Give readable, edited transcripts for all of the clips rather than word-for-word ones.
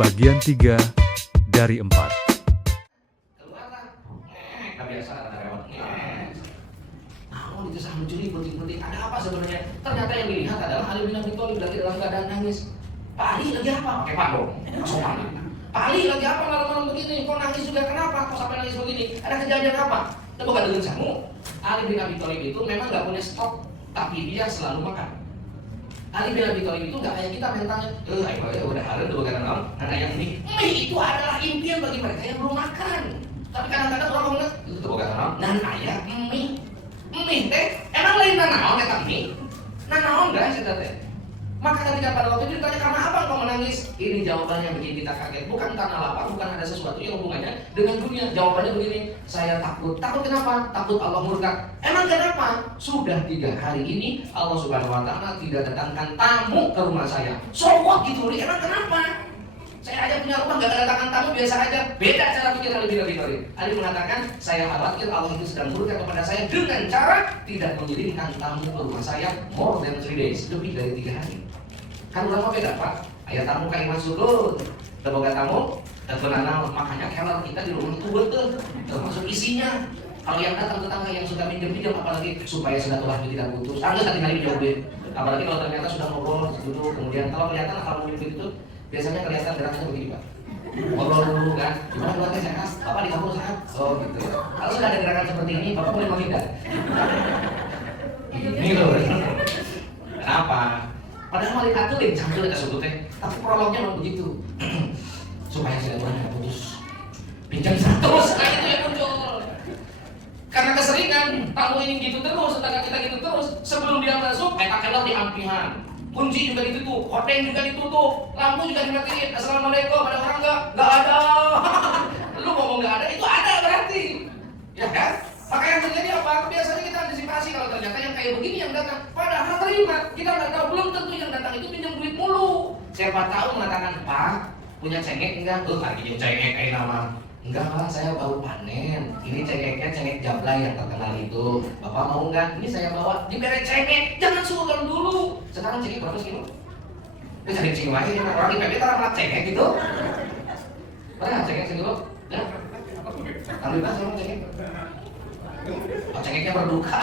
bagian 3 dari 4. Keluarlah, kebiasaan ada lewat. Nah, itu sama mencuri penting-penting. Ada apa sebenarnya? Ternyata yang dilihat adalah Ali bin Abi Thalib lagi dalam keadaan nangis. Pak Ali lagi apa? Pakai padong. Sopan. Pak Ali lagi apa malam-malam begini? Kok nangis juga? Kenapa? Kok sampai nangis begini? Ada kejadian apa? Itu bukan dengan kamu. Ali bin Abi Thalib itu memang nggak punya stok, tapi dia selalu makan. Ali bin Abi Thalib itu nggak kayak kita mentalnya, ayo udah hari udah begadang malam, karena yang ini, itu adalah impian bagi mereka yang belum makan. Tapi kadang-kadang orang ngomong, itu tuh begadang malam, nan ayah mie teh, emang lain nanaon ya kami, nanaon guys kita teh. Maka ketika pada waktu itu ditanya karena apa kau menangis, ini jawabannya yang bikin kita kaget, bukan karena lapar, bukan ada sesuatu yang hubungannya dengan dunia. Jawabannya begini, saya takut kenapa? Takut Allah murka. Emang kenapa? Sudah 3 hari ini Allah Subhanahu Wa Taala tidak datangkan tamu ke rumah saya. Sowot gitu, emang kenapa? Saya aja punya rumah, gak datangkan tamu, biasa aja. Beda cara pikir Ali bin Abi Thalib. Ali mengatakan, saya khawatir Allah itu sedang murka kepada saya dengan cara tidak mengirimkan tamu ke rumah saya more than 3 days, lebih dari 3 hari. Kan ulama beda Pak, ayat tamu kayak masuk tuh, terboga tamu, terkenal, makanya keller kita di rumah itu betul, termasuk isinya. Kalau yang datang tetangga yang suka minjem-minjem, apalagi supaya silaturahmi tidak putus, harus hati-hati jauh deh. Apalagi kalau ternyata sudah ngobrol dulu, kemudian kalau kelihatan kalau minjem itu, biasanya kelihatan gerakannya begini Pak. Ngobrol dulu kan, gimana keluarga sehat? Bapak di kampung sehat? Oh gitu ya. Kalau sudah ada gerakan seperti ini, Bapak boleh menghindar. Ini loh. Kenapa? Padahal malah dikaturin, campur kita sebutnya. Tapi prolognya memang begitu. Supaya silaturahmi putus. Pinjam terus, kayak itu yang muncul. Karena keseringan, tamu ini gitu terus, tetangga kita gitu terus. Sebelum dia masuk, keller di ampihan. Kunci juga ditutup, hordeng juga ditutup, lampu juga dimatiin. Assalamualaikum, ada orang nggak ada. Lu ngomong nggak ada, itu ada berarti, ya kan? Maka yang terjadi apa? Biasanya kita antisipasi kalau ternyata yang kayak begini yang datang. Padahal terima, kita nggak tahu, belum tentu yang datang itu pinjam duit mulu. Siapa tahu mengatakan, Pak, punya cengek enggak? Lagi yang cengek kayak nama. Enggak Pak, saya baru panen. Ini cengeknya cengek Jablay yang terkenal itu. Bapak mau enggak? Ini saya bawa. Diberi cengek, jangan suruhkan dulu. Sekarang cengek berapa sih? Ini cari cengek aja, orang di PB tak malah cengek gitu. Pernah cengek sih dulu? Ya. Kalau dibahas orang cengek. Oh, cengeknya berduka.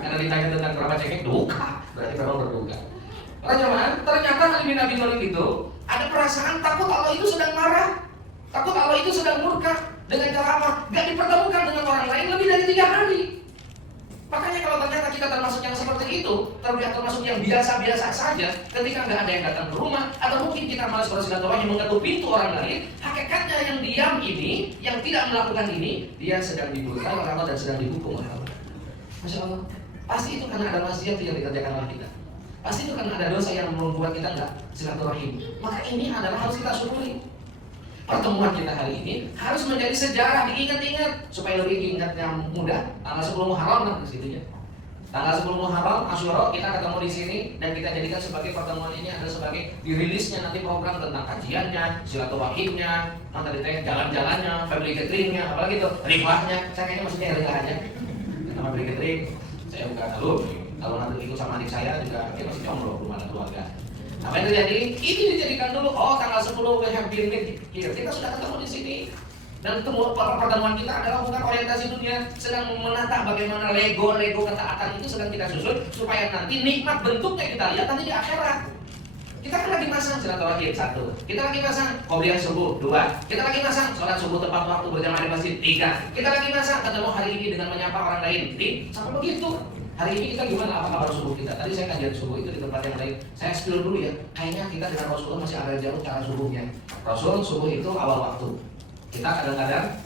Karena ditanya tentang berapa cengek, duka. Berarti memang berduka. Ternyata Ali bin Abi Thalib itu ada perasaan takut Allah itu sedang marah. Takut Allah itu sedang murka. Dengan cara apa? Gak dipertemukan dengan orang lain lebih dari 3 hari. Makanya kalau ternyata kita termasuk yang seperti itu, termasuk yang biasa-biasa saja, ketika nggak ada yang datang ke rumah, atau mungkin kita malas bersilaturahmi mengetuk pintu orang lain, hakikatnya yang diam ini, yang tidak melakukan ini, dia sedang dimurkai oleh Allah dan sedang dihukum oleh Allah. Masya Allah. Pasti itu karena ada maksiat yang dikerjakan oleh kita. Pasti itu karena ada dosa yang membuat kita nggak silaturahim. Maka ini adalah harus kita syukuri. Pertemuan kita hari ini harus menjadi sejarah, diingat-ingat supaya lebih ingatnya mudah. Tanggal 10 Muharram kan disitunya. Tanggal 10 Muharram Asyura kita ketemu di sini dan kita jadikan sebagai pertemuan ini adalah sebagai dirilisnya nanti program tentang kajiannya, silaturahimnya, nanti ditanya jalan-jalannya, family gatheringnya, apalagi itu ribahnya. Saya kayaknya maksudnya ribah aja. Nama family gathering saya bukan dulu. Kalau nanti ikut sama adik saya juga kita masih jomblo belum ada keluarga. Apa yang terjadi? Ini dijadikan dulu. Oh, tanggal 10 we have been meet. Kita sudah ketemu di sini. Dan pertemuan kita adalah bukan orientasi dunia, sedang menata bagaimana Lego ketaatan itu sedang kita susun supaya nanti nikmat bentuknya kita lihat nanti di akhirat. Kita kan lagi masang silaturahim 1, kita lagi masang qobliyah subuh 2, kita lagi masang sholat subuh tepat waktu berjamaah di masjid 3, kita lagi masang ketemu hari ini dengan menyapa orang lain sampai begitu. Hari ini kita gimana, apa kabar subuh kita? Tadi saya kajian subuh itu di tempat yang lain. Saya spill dulu ya. Kayaknya kita dengan Rasulullah masih agak jauh cara subuhnya. Rasul subuh itu awal waktu. Kita kadang-kadang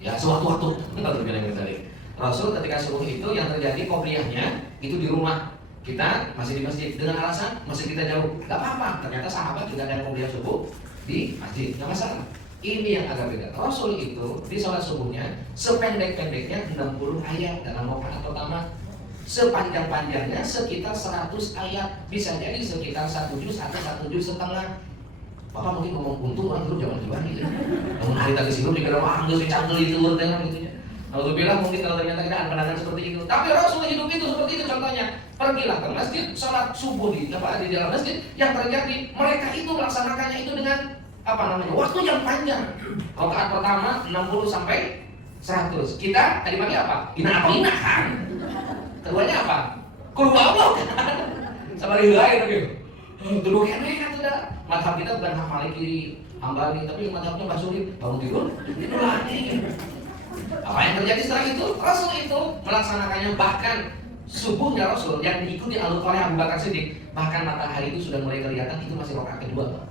ya sewaktu-waktu. Kita terbilang tadi. Rasul ketika subuh itu yang terjadi qobliyahnya itu di rumah. Kita masih di masjid dengan alasan masih kita jauh. Gak apa-apa. Ternyata sahabat juga ada yang qobliyah subuh di masjid. Gak masalah. Ini yang agak beda. Rasul itu di sholat subuhnya sependek-pendeknya 60 ayat dalam rakaat pertama. Sepanjang-panjangnya sekitar 100 ayat, bisa jadi sekitar 1 juz atau 1 juz setengah. Bapak mungkin ngomong untung orang dulu zaman jual gitu. Namun hari tadi sih dikira wah nggak bisa canggul itu gitu ya. Alhamdulillah mungkin kalau ternyata kita ada pandangan seperti itu. Tapi Rasul hidup itu seperti itu contohnya. Pergilah ke masjid, sholat subuh di dalam masjid. Yang terjadi mereka itu melaksanakannya itu dengan waktu yang panjang. Rakaat pertama 60 sampai 100. Kita tadi pagi apa? Ina kan. Keduanya apa? Kulhuwallah kan. Sama riwayat tadi. Dulu kene sudah. Mazhab kita bukan Maliki, Hambali, tapi mazhabnya Mbah Sulit. Bangun tidur lagi. Apa yang terjadi setelah itu? Rasul itu melaksanakannya, bahkan subuhnya Rasul yang diikuti oleh Abu Bakar Siddiq, bahkan matahari itu sudah mulai kelihatan, itu masih rakaat kedua.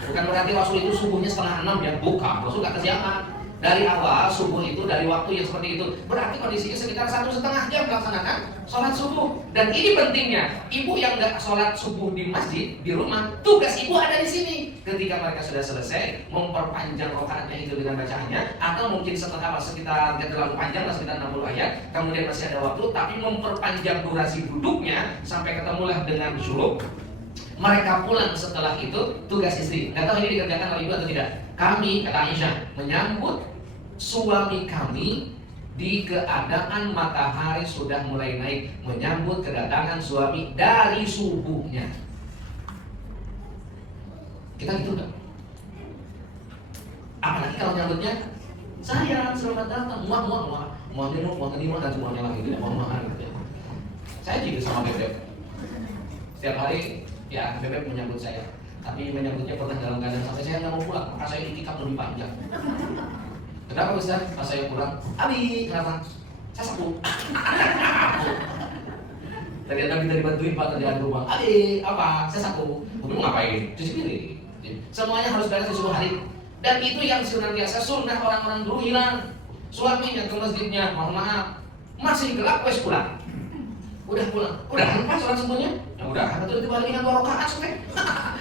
Bukan berarti Rasul itu subuhnya setengah 6 ya, bukan. Rasul gak kesiangan. Dari awal subuh itu, dari waktu yang seperti itu, berarti kondisinya sekitar 1,5 jam melaksanakan sholat subuh. Dan ini pentingnya, ibu yang gak sholat subuh di masjid, di rumah, tugas ibu ada di sini. Ketika mereka sudah selesai, memperpanjang rakaatnya itu dengan bacaannya, atau mungkin sekitar tidak terlalu panjang, sekitar 60 ayat, kemudian masih ada waktu, tapi memperpanjang durasi duduknya sampai ketemulah dengan syuruk. Mereka pulang setelah itu, tugas istri. Gak tahu ini dikerjakan oleh ibu atau tidak. Kami, kata Aisyah, menyambut suami kami di keadaan matahari sudah mulai naik, menyambut kedatangan suami dari subuhnya. Kita gitu kan? Apalagi kalau nyambutnya, sayang selamat datang, muah dan semuanya lagi, tidak muah gitu ya. Saya juga sama Bebek. Setiap hari ya Bebek menyambut saya, tapi menyambutnya pernah dalam keadaan sampai saya nggak mau pulang, maka saya itikaf lebih panjang. Kenapa Ustaz? Pas saya pulang, Abi, kenapa? Saya sapu. Ternyata kita dibantuin Pak kerjaan rumah. Abi, apa? Saya sapu. Tapi mau ngapain? Cuci piring. Semuanya harus beres di subuh hari. Dan itu yang senantiasa sunnah orang-orang dulu hilang. Suaminya ke masjidnya, mohon maaf, masih gelap, wes pulang. Udah pulang, udah kan sholat semuanya? Ya udah, kan itu dibalik dengan 2 rakaat sampai.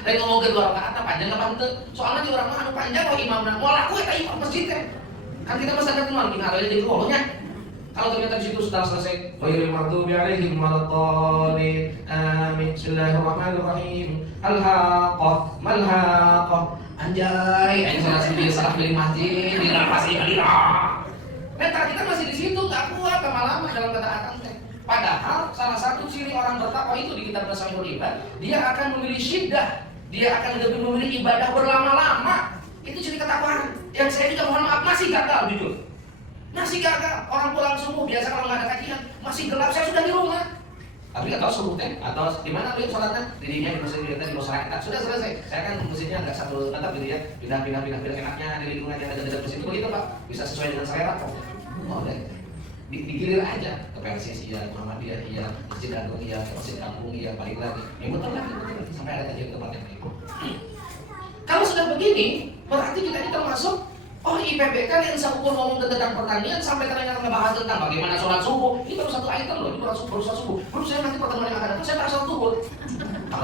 Dan ngomong ke 2 rakaat panjang apa itu? Soalnya di orang mah panjang kok imamna. Mau laku ya imam masjid teh. Kan kita mesti ada kenal kita ada jadi kelompoknya. Kalau ternyata di situ sudah selesai, ghairil maghdubi alaihim waladdallin. Amin. Bismillahirrahmanirrahim. Al-haqqah mal-haqqah. Anjay, ayo sholat sendiri salah pilih masjid, di nafasi Madinah. Mental kita masih di situ, enggak kuat lama-lama dalam ketaatan teh. Padahal salah satu ciri orang bertakwa itu di kitab Sahihul Ibad, dia akan memilih syiddah, dia akan lebih memilih ibadah berlama-lama. Itu ciri ketakwaan. Yang saya juga mohon maaf masih gagal jujur. Masih gagal. Orang pulang subuh biasa kalau nggak ada kajian masih gelap, saya sudah di rumah. Tapi nggak tahu subuh teh atau di mana beliau sholatnya, dirinya di masjid kita di masyarakat sudah selesai. Saya kan masjidnya nggak satu tetap gitu ya, pindah enaknya di lingkungan yang ada dekat masjid begitu Pak, bisa sesuai dengan selera kok. Oh deh. Digilir aja ke PSSI iya, Muhammadiyah iya, Masjid Agung iya, Masjid Kampung iya, balik lagi. Muter lagi sampai ada kajian tempat yang itu. Kalau sudah begini, berarti kita ini termasuk IPB kan yang sanggup ngomong tentang pertanian sampai ternyata ngebahas tentang bagaimana sholat subuh. Ini baru satu item loh, ini baru sholat subuh. Belum saya nanti pertemuan yang akan datang, saya tak sholat subuh. Kalau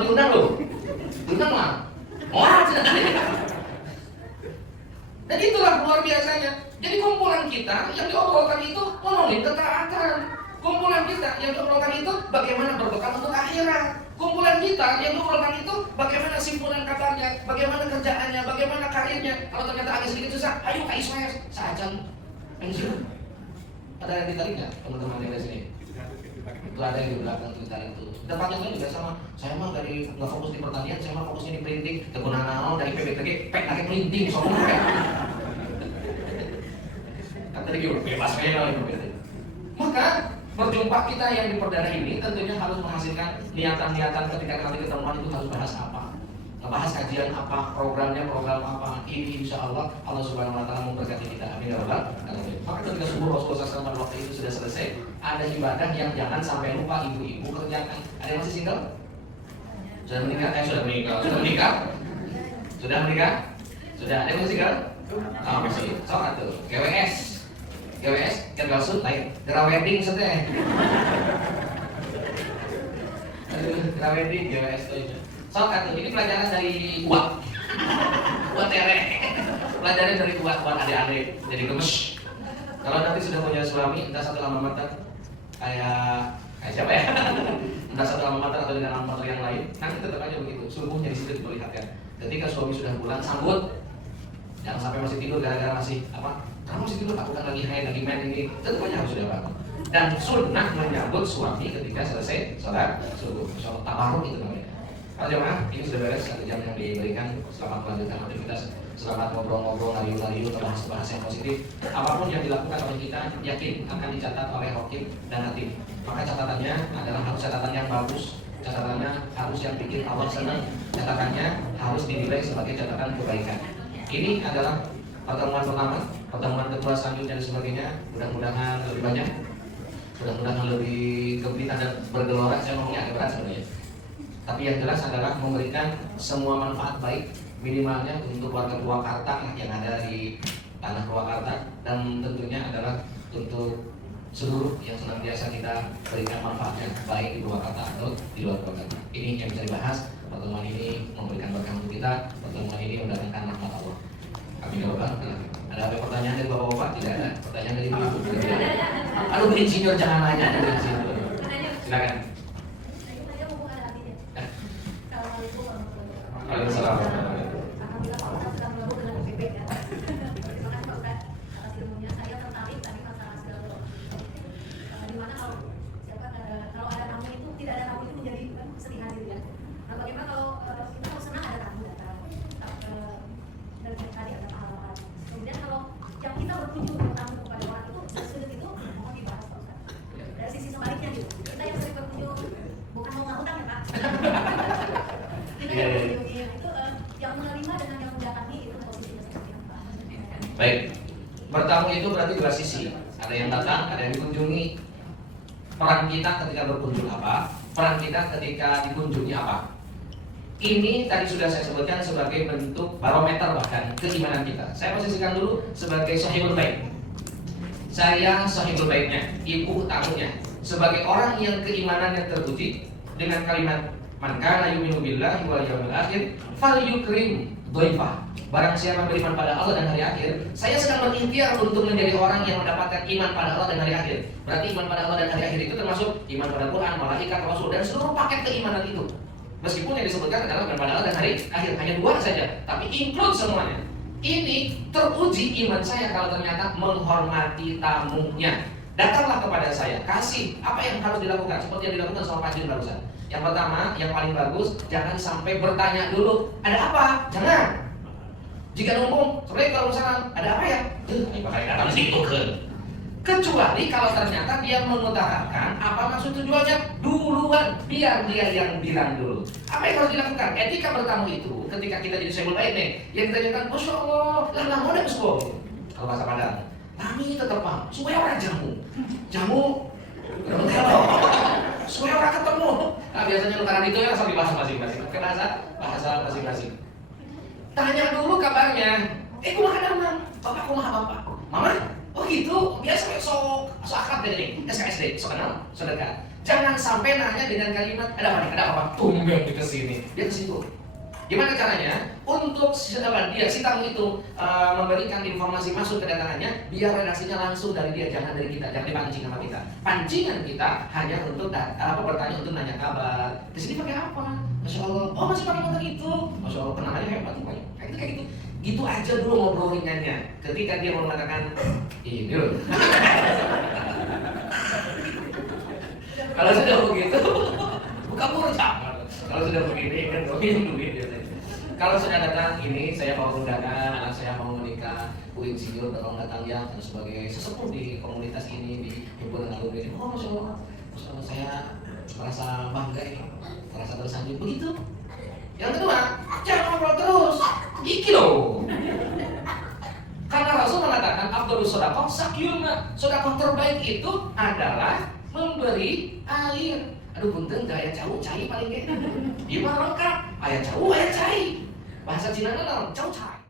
diundang loh, diundang lah. Wah, dan itulah luar biasanya. Jadi kumpulan kita yang diobrolkan itu ngomongin ketaatan. Kumpulan kita yang diobrolkan itu bagaimana berbekal untuk akhirat. Kumpulan kita yang diobrolkan itu bagaimana simpulan kabarnya, bagaimana kerjaannya, bagaimana karirnya. Kalau ternyata agak sedikit susah, ayo Kak Ismail, saja pensiun. Ada yang ditarik nggak teman-teman yang di sini? Itu ada yang di belakang ditarik itu. Depannya kan juga sama. Saya mah dari nggak fokus di pertanian, saya mah fokusnya di printing. Kegunaan dari PBTG, pakai printing, soalnya. Tadi bebas kayak maka berjumpa kita yang di perdana ini tentunya harus menghasilkan niatan-niatan ketika nanti ketemuan itu harus bahas apa, ngebahas kajian apa, program apa. Ini insya Allah Subhanahu Wa Taala memberkati kita. Amin ya rabbal alamin. Maka ketika subuh Rasulullah SAW pada waktu itu sudah selesai, ada ibadah yang jangan sampai lupa ibu-ibu kerjakan. Ada yang masih single? Sudah menikah? Sudah menikah? Sudah ada yang masih single? Masih. Soal tuh. GWS, Gergalsut, lain. Gera wedding maksudnya. Gera wedding, GWS itu. Sok atuh, ini pelajaran dari uang. Uang tere. Pelajaran dari uang adik-adik. Jadi gemes. Kalau nanti sudah punya suami, entah satu alma mater kayak siapa ya? Entah satu alma mater atau dengan alma mater yang lain, nanti tetap aja begitu. Subuhnya di situ diperlihatkan. Ketika suami sudah pulang, sambut. Jangan sampai masih tidur gara-gara masih apa? Kamu masih tidur, aku kan lagi haid, lagi main ini. Tentu banyak harus sudah bangun. Dan sunnah menyambut suami ketika selesai sholat subuh. Sholat tabarruk itu namanya. Kalau jemaah, ini sudah beres 1 jam yang diberikan. Selamat melanjutkan aktivitas, selamat ngobrol-ngobrol, ngariu-ngariu, bahas yang positif. Apapun yang dilakukan oleh kita, yakin akan dicatat oleh Raqib dan Atid. Maka catatannya adalah harus catatan yang bagus, catatannya harus yang bikin Allah senang, catatannya harus dinilai sebagai catatan kebaikan. Ini adalah pertemuan pertama, pertemuan kedua, selanjutnya dan sebagainya. Mudah-mudahan lebih banyak, mudah-mudahan lebih gembira dan bergelora. Saya ngomongnya agak berat sebenarnya, tapi yang jelas adalah memberikan semua manfaat baik minimalnya untuk warga Purwakarta yang ada di tanah Purwakarta, dan tentunya adalah untuk seluruh yang senantiasa kita berikan manfaatnya baik di Purwakarta atau di luar Purwakarta. Ini yang bisa dibahas. Pertemuan ini memberikan berkah untuk kita. Pertemuan ini mendatangkan rahmat Allah. Amin ya rabbal alamin. Ada apa pertanyaan dari bapak-bapak? Tidak ada. Pertanyaan dari ibu? Tidak ada. Aduh, insinyur jangan nanya, insinyur. Silakan. Waalaikumsalam. Alhamdulillah Pak Ustaz sudah bergabung dengan UPB ya. Terima kasih Pak Ustaz atas ilmunya. Saya tertarik tadi masalah silaturahmi. Dimana kalau ada tamu itu tidak ada tamu itu menjadi sedih hati ya. Nah, bagaimana kalau kita mau senang ada tamu datang dan tadi ada pahala. Kemudian kalau yang kita berkunjung bertamu kepada orang itu sudut itu mohon dibahas Pak Ustaz. Dari sisi sebaliknya gitu. Kita yang sering berkunjung bukan mau ngutang ya Pak. Kita yang berkunjung itu yang menerima dengan yang mendatangi itu posisinya seperti apa? Baik, bertamu itu berarti dua sisi. Ada yang datang, ada yang dikunjungi. Peran kita ketika berkunjung apa? Peran kita ketika dikunjungi apa? Ini tadi sudah saya sebutkan sebagai bentuk barometer bahkan keimanan kita. Saya posisikan dulu sebagai sahibul bait. Saya sahibul baitnya, ibu tamunya. Sebagai orang yang keimanannya teruji dengan kalimat man kana yu'minu billahi wal yawmil akhir falyukrim dhaifah. Barang siapa beriman pada Allah dan hari akhir, saya sedang berikhtiar untuk menjadi orang yang mendapatkan iman pada Allah dan hari akhir. Berarti iman pada Allah dan hari akhir itu termasuk iman pada Quran, malaikat, rasul, dan seluruh paket keimanan itu. Meskipun yang disebutkan adalah iman pada Allah dan hari akhir, hanya 2 saja, tapi include semuanya. Ini teruji iman saya kalau ternyata menghormati tamunya. Datanglah kepada saya, kasih apa yang harus dilakukan seperti yang dilakukan sama Pak Jin barusan. Yang pertama, yang paling bagus, jangan sampai bertanya dulu, ada apa? Jangan. Jika umum, sebenarnya kalau misalkan ada apa ya? Ini bakal datang situ kan. Kecuali kalau ternyata dia mengutarakan apa maksud tujuannya duluan, biar dia yang bilang dulu. Apa yang harus dilakukan? Etika bertamu itu, ketika kita jadi sahibul bait nih, yang kita jadikan, Masya Allah, lah mau ada semua. Kalau bahasa Padang, kami tetap paham, supaya orang jamu, supaya orang ketemu. Nah biasanya karena itu ya langsung dibahas masing-masing. Pakai bahasa masing-masing. Tanya dulu kabarnya. Kumaha damang? Bapak kumaha bapak? Mama? Oh gitu. Biasa sok akrab dari SKSD. Sok kenal, sok dekat. Jangan sampai nanya dengan kalimat ada apa nih? Ada apa? Tumben di kesini. Dia ke situ. Gimana caranya? Untuk si tamu itu memberikan informasi masuk kedatangannya, biar redaksinya langsung dari dia, jangan dari kita, jangan dipancing sama kita. Pancingan kita hanya untuk bertanya, untuk nanya kabar. Di sini pakai apa? Masya Allah. Oh masih pakai motor itu. Masya Allah, penangannya hebat tuh banyak. Kayak gitu. Gitu aja dulu ngobrol ringannya. Ketika dia mau mengatakan ini loh. Kalau sudah begitu, buka bursa. Kalau sudah begini kan duit. Kalau sudah datang ini, saya mau undangan, anak saya mau menikah, insinyur tolong datang ya, sebagai sesepuh di komunitas ini, di himpunan alumni. Oh masya Allah, saya merasa bangga ini, merasa tersanjung begitu. Yang kedua, jangan ngobrol terus, iki loh. Karena Rasul mengatakan Abdulus Sodaqoh sakyulna, sodaqoh terbaik itu adalah memberi air. Aduh punten gak ayah jauh, cai paling gak. Gimana lengkap? Ayah jauh, ayah cai. Bahasa Cina kan jauh cai.